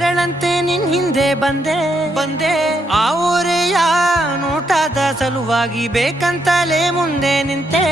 ನೆರಳಂತೆ ನಿನ್ ಹಿಂದೆ ಬಂದೆ ಆ ಊರೆಯ ನೋಟದ ಸಲುವಾಗಿ ಬೇಕಂತಲೇ ಮುಂದೆ ನಿಂತೆ